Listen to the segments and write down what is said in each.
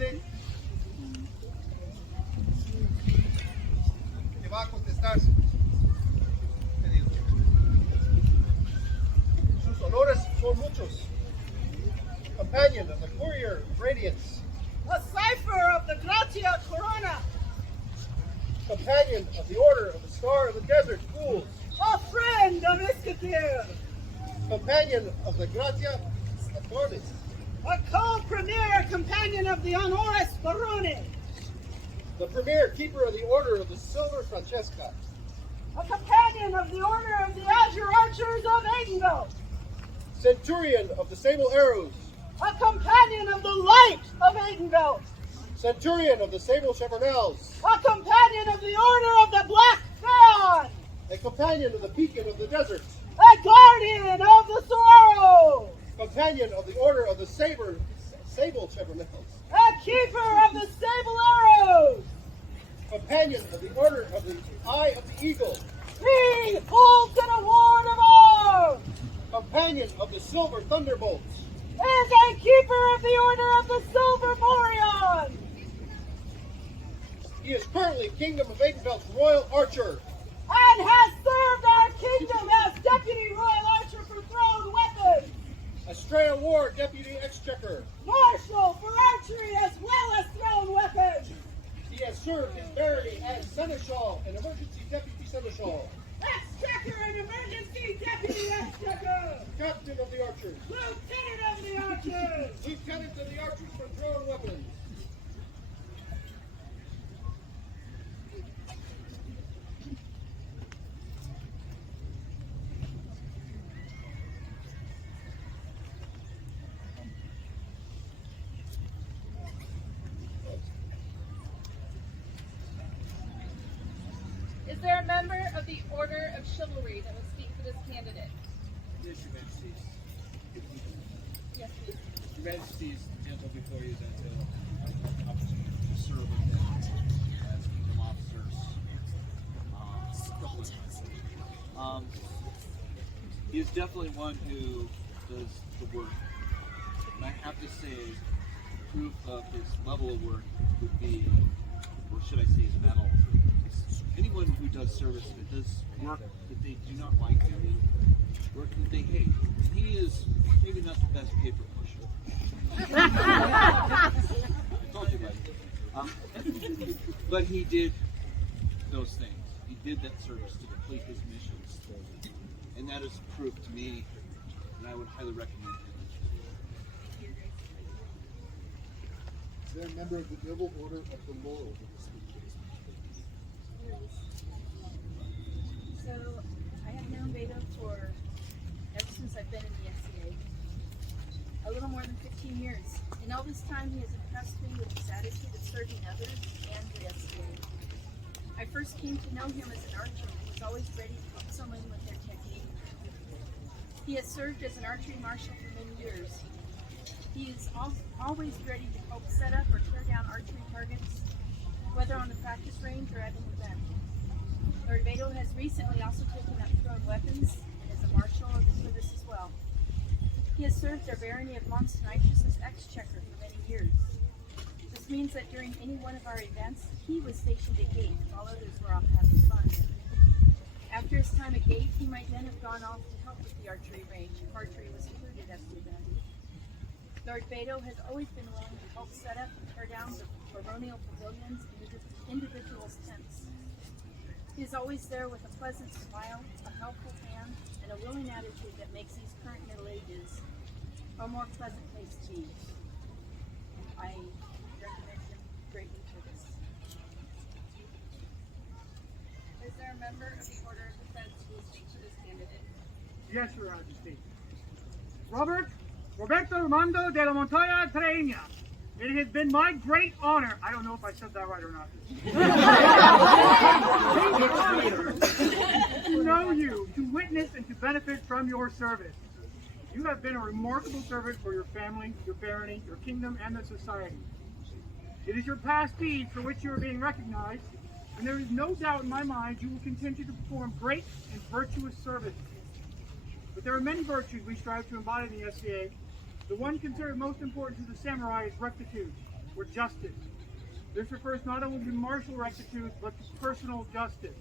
entiende? Te va a contestar su pedido. Sus honores son muchos. Companion of the Courier of Radiance. A cipher of the Gratia Corona. Companion of the Order of the Star of the Desert Fools. A friend of Iskatir. Companion of the Gratia Acordes. A co-premier companion of the Honores Barone. The Premier Keeper of the Order of the Silver Francesca. A companion of the Order of the Azure Archers of Aidenville. Centurion of the Sable Arrows. A companion of the Light of Aidenville. Centurion of the Sable Chevronels. A companion of the Order of the Black Fan. A companion of the Beacon of the Desert. A guardian of the Sorrow. Companion of the Order of the Sable Chevronels. A keeper of the Sable Arrows. Companion of the Order of the Eye of the Eagle. He holds an award of arms. Companion of the Silver Thunderbolts. Is a keeper of the Order of the Silver Morion. He is currently Kingdom of Aidenfeld's Royal Archer. And has served our kingdom as Deputy Royal Archer for thrown weapons. Estrella Ward Deputy Exchequer. Marshal for archery as well as thrown weapons. He has served his barony as Seneschal and Emergency Deputy Seneschal. Exchequer and Emergency Deputy Exchequer. Captain of the Archers. Lieutenant of the Archers. Lieutenant of the Archers for thrown weapons. Is there a member of the Order of Chivalry that will speak for this candidate? Yes, Your Majesty. Yes, please. Your Majesty's gentle before you that opportunity to serve with them as kingdom officers. He is definitely one who does the work. And I have to say, proof of his level of work would be, or should I say his mettle, anyone who does service that does work that they do not like doing, work that they hate. He is maybe not the best paper pusher. I told you about it. But he did those things. He did that service to complete his missions. And that is proof to me, and I would highly recommend him. Is there a member of the Noble Order of the Laurel who will speak to this? So, I have known Beto ever since I've been in the SCA. A little more than 15 years. In all this time, he has impressed me with his attitude of serving others and the SCA. I first came to know him as an archer who was always ready to help someone with their technique. He has served as an archery marshal for many years. He is always ready to help set up or tear down archery targets, whether on the practice range or at an event. Lord Beto has recently also taken up thrown weapons and is a marshal of the service as well. He has served our barony of Monstonitrus as exchequer for many years. This means that during any one of our events, he was stationed at gate while others were off having fun. After his time at gate, he might then have gone off to help with the archery range if archery was included at the event. Lord Beto has always been willing to help set up and tear down the baronial pavilions and individuals' tents. He is always there with a pleasant smile, a helpful hand, and a willing attitude that makes these current Middle Ages a more pleasant place to be. I recommend him greatly for this. Is there a member of the Order of Defense who will speak for this candidate? Yes, Your Majesty. Robert Roberto Armando de la Montoya Treina. It has been my great honor, I don't know if I said that right or not, to know you, to witness and to benefit from your service. You have been a remarkable servant for your family, your barony, your kingdom, and the society. It is your past deeds for which you are being recognized, and there is no doubt in my mind you will continue to perform great and virtuous service. But there are many virtues we strive to embody in the SCA. The one considered most important to the samurai is rectitude. or justice. This refers not only to martial rectitude, but to personal justice.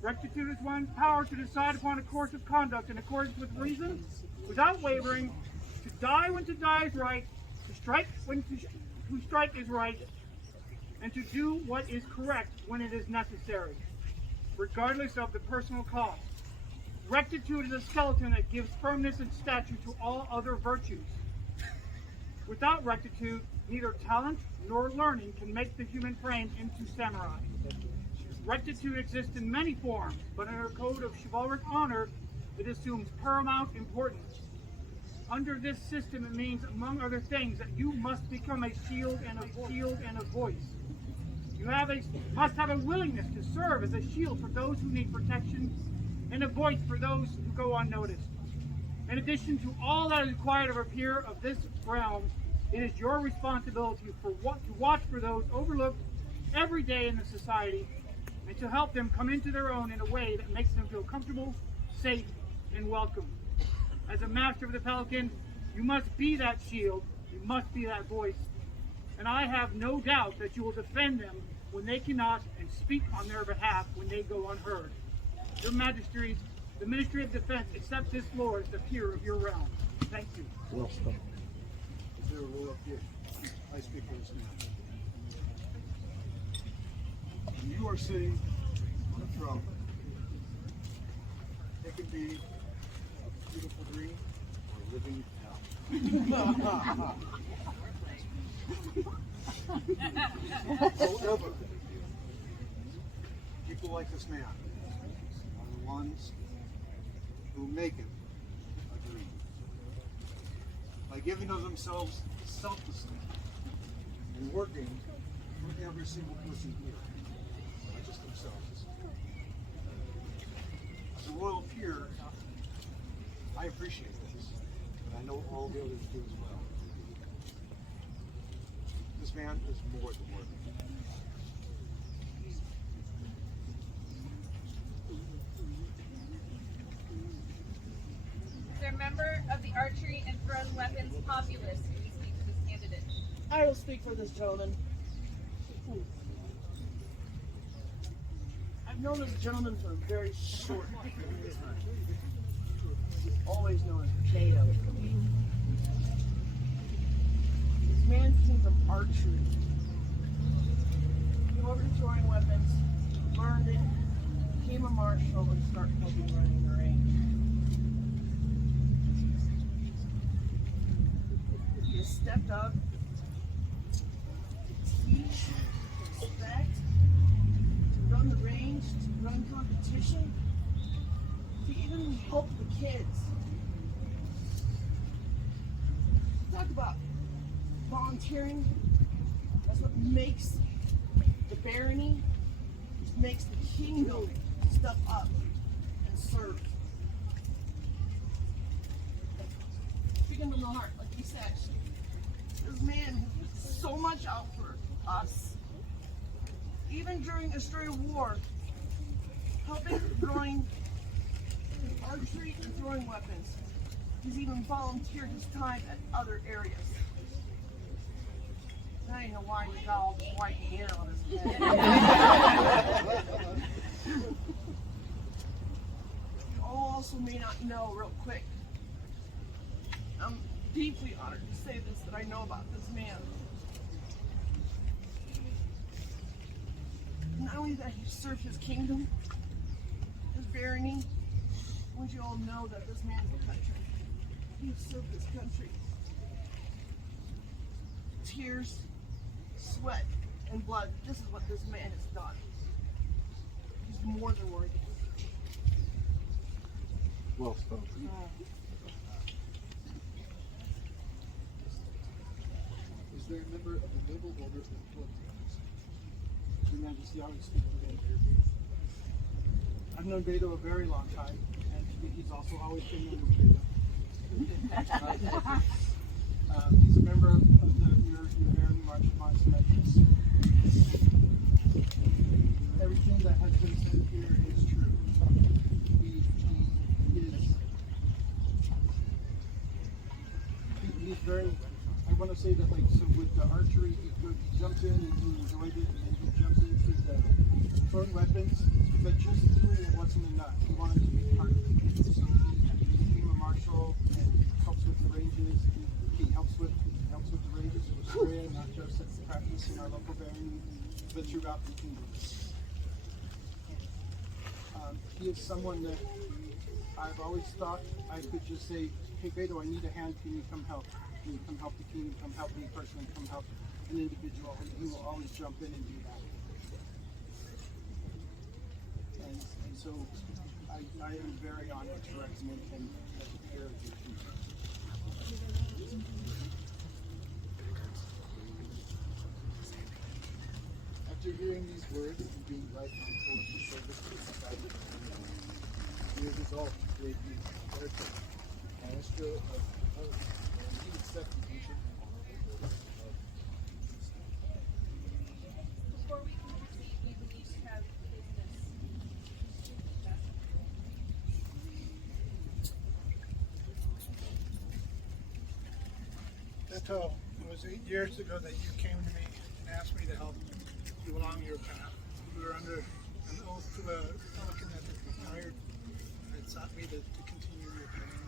Rectitude is one's power to decide upon a course of conduct in accordance with reason, without wavering, to die when to die is right, to strike when to strike is right, and to do what is correct when it is necessary, regardless of the personal cost. Rectitude is a skeleton that gives firmness and stature to all other virtues. Without rectitude, neither talent nor learning can make the human frame into samurai. Rectitude exists in many forms, but in our code of chivalric honor, it assumes paramount importance. Under this system, it means, among other things, that you must become a shield and a voice. You must have a willingness to serve as a shield for those who need protection and a voice for those who go unnoticed. In addition to all that is required of a peer of this realm, it is your responsibility to watch for those overlooked every day in the society and to help them come into their own in a way that makes them feel comfortable, safe, and welcome. As a master of the Pelican, you must be that shield, you must be that voice, and I have no doubt that you will defend them when they cannot and speak on their behalf when they go unheard. Your Majesties, the Ministry of Defense accepts this Lord as the peer of your realm. Thank you. Well spoken. Is there a royal gift? I speak for this man. When you are sitting on a throne, it could be a beautiful dream or a living hell. However, people like this man are the ones who make it a dream. By giving of themselves selflessly and working for every single person here, not just themselves. As a royal peer, I appreciate this, but I know all the others do as well. This man is more than worthy. Is there a member of the archery and thrown weapons populace who will speak for this candidate? I will speak for this gentleman. I've known this gentleman for a very short period of time. He's always known as Beto. This man came from archery. Came over to throwing weapons, learned it, became a marshal, and started helping running the range. He has stepped up to teach, to respect, to run the range, to run competition, to even help the kids. Talk about volunteering. That's what makes the barony, makes the kingdom step up and serve. Speaking from the heart, like you said, this man did so much out for us. Even during a stray war, helping throwing archery and throwing weapons. He's even volunteered his time at other areas. I don't know why he got all this white hair on his head. You all also may not know real quick. I'm deeply honored to say this, that I know about this man. Not only that he served his kingdom, his barony, I want you all to know that this man's a country. He served his country. Tears, sweat, and blood. This is what this man has done. He's more than worthy. Well spoken. Is there a member of the noble order of the Philippines? Your Majesty, I would speak for him. I've known Beto a very long time, and he's also always been known as Beto. He's a member of your barony march of Montagnais. Everything that has been said here is true. He's very, I want to say that, like, so with the archery practice in our local barony, but throughout the kingdom. He is someone that I've always thought I could just say, hey Beto, I need a hand, can you come help? Can you come help the kingdom, come help me personally, come help an individual, and he will always jump in and do that. And so I am very honored to recommend him as a peer of your team. After hearing these words and being right on course for service to society, we have resolved to create you character, maestro of Pelican, and you accept the ancient and honorable order of Before we can proceed, we believe to have business. Beto, it was 8 years ago that you came to me and asked me to help you along your path. You were under an oath to a Pelican that had retired and had sought me to continue your path.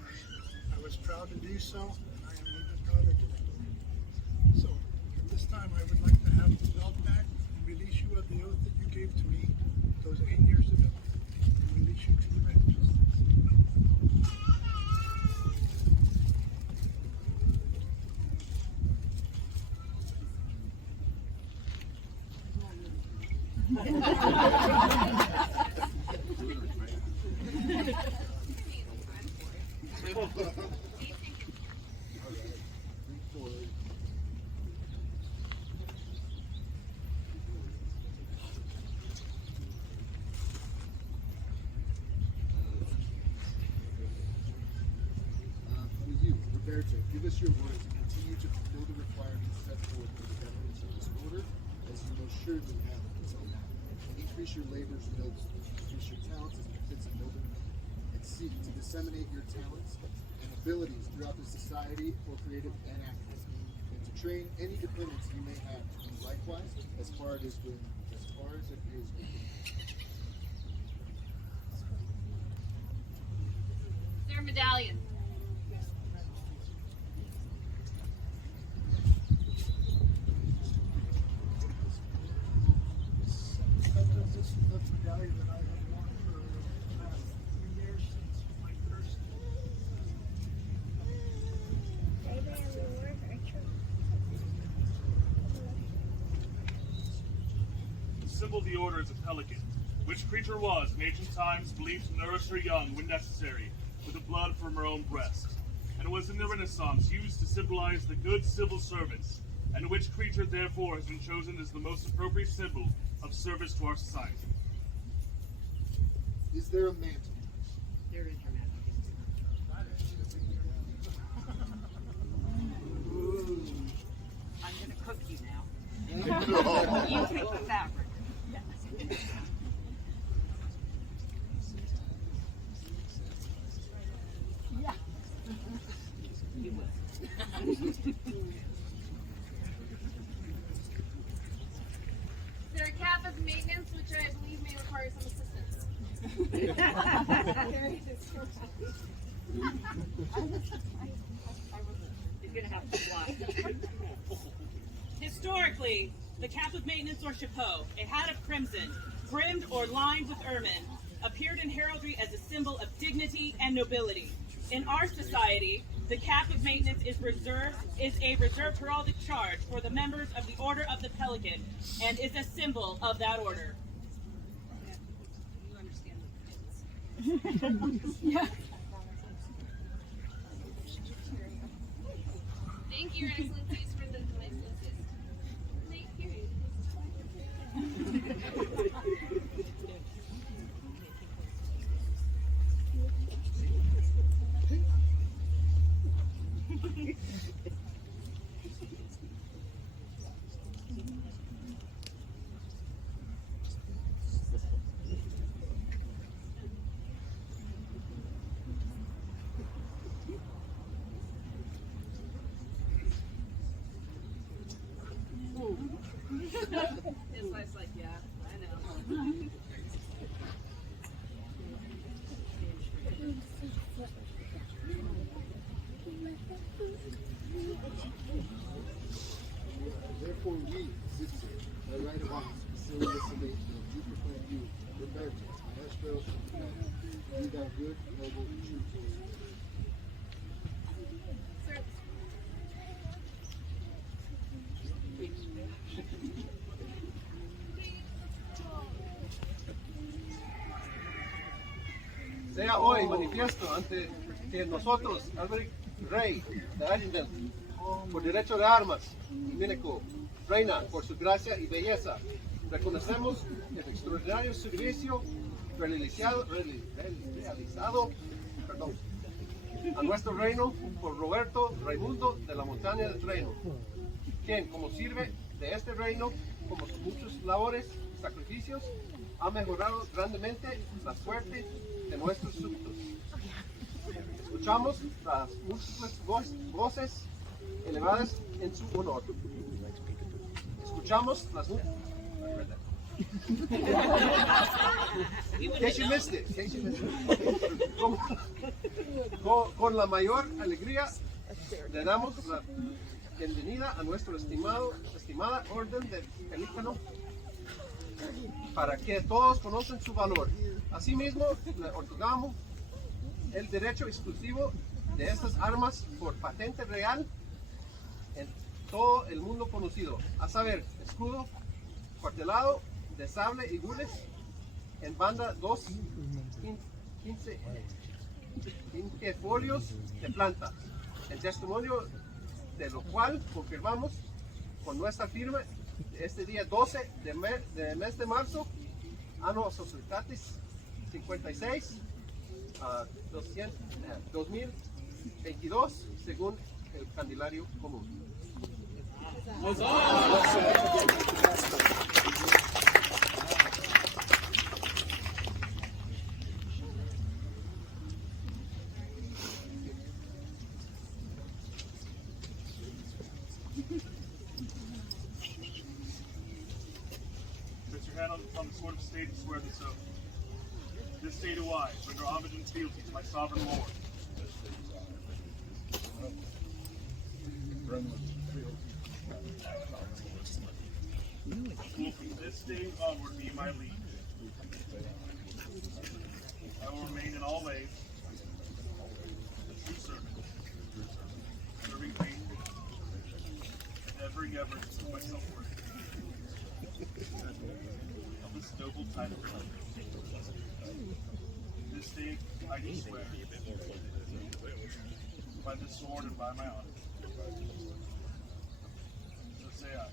I was proud to do so, and I am even prouder today. So, at this time, I would like to have the belt back and release you of the oath that you gave to me those 8 years ago, and release you to the range. you, Roberto, give us your word to continue to fulfill the requirements set forth for the governance of this order, as you most surely have until now. Increase your labors nobly, increase your talents as befits a nobleman, and seek to disseminate your talents and abilities throughout the society for creative and activism, and to train any dependents you may have, and likewise, as far as it is with you. Their medallion. This is the medallion that I have worn for the past 3 years since my first. The symbol of the order is a pelican, which creature was, in ancient times, believed to nourish her young when necessary, with the blood from her own breast, and was in the Renaissance used to symbolize the good civil service, and which creature therefore has been chosen as the most appropriate symbol of service to our society. Is there a mantle? There is your I'm going to cook you now. You take the fabric. Yeah. You will. There are cap of maintenance, which I believe may require some assistance. He's going to have to fly. Historically, the cap of maintenance or chapeau, a hat of crimson, brimmed or lined with ermine, appeared in heraldry as a symbol of dignity and nobility. In our society, the cap of maintenance is a reserved heraldic charge for the members of the Order of the Pelican and is a symbol of that order. You understand what it is. Yeah. Thank you, Your Excellencies, for the delightful assist. Thank you. fully dissipate and you proclaim you, Roberto, maestro, and be thou good, noble, and true to us. Sea hoy manifiesto ante que nosotros, Alberic, rey de Arendel, por derecho de armas, y Mineco, reina por su gracia y belleza, reconocemos el extraordinario servicio realizado a nuestro reino por Roberto Raimundo de la Montaña del Reino, quien, como sirve de este reino, como sus muchos labores y sacrificios, ha mejorado grandemente la suerte de nuestros súbditos. Escuchamos las múltiples voces elevadas en su honor. Escuchamos las con la mayor alegría le damos la bienvenida a nuestra estimada orden del Pelican, para que todos conozcan su valor. Asimismo, le otorgamos el derecho exclusivo de estas armas por patente real en todo el mundo conocido, a saber, escudo, cuartelado, de sable y gules, en banda 15 folios de planta, en testimonio de lo cual confirmamos con nuestra firma este día 12 de mes de marzo, año Societatis 56, 2022, según el Candilario Común. Place your hand on the sword of state and swear this oath. This day do I render homage and fealty to my sovereign lord. Will from this day onward be my liege. I will remain in all ways a true servant, serving faithfully, and ever to put myself worthy of this noble title. This day I do swear, by this sword and by my honor. So say I.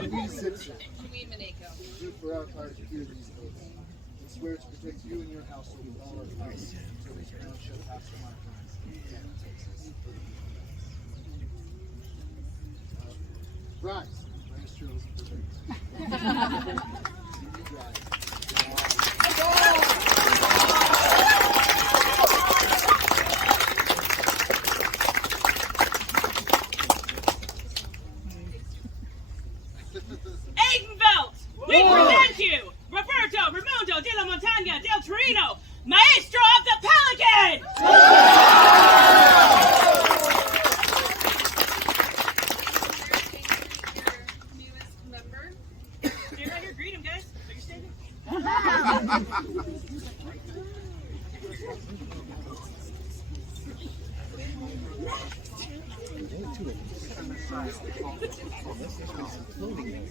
Louise Simpson, do for our part to hear these oaths, and swear to protect you and your household with all our power until this crown shall pass from our hands. Rise, maestros and brothers. We present you, Roberto Raimundo de la Montaña del Torino, Maestro of the Pelican! Your newest member. Stand right here, greet him, guys. So you're standing. Floating.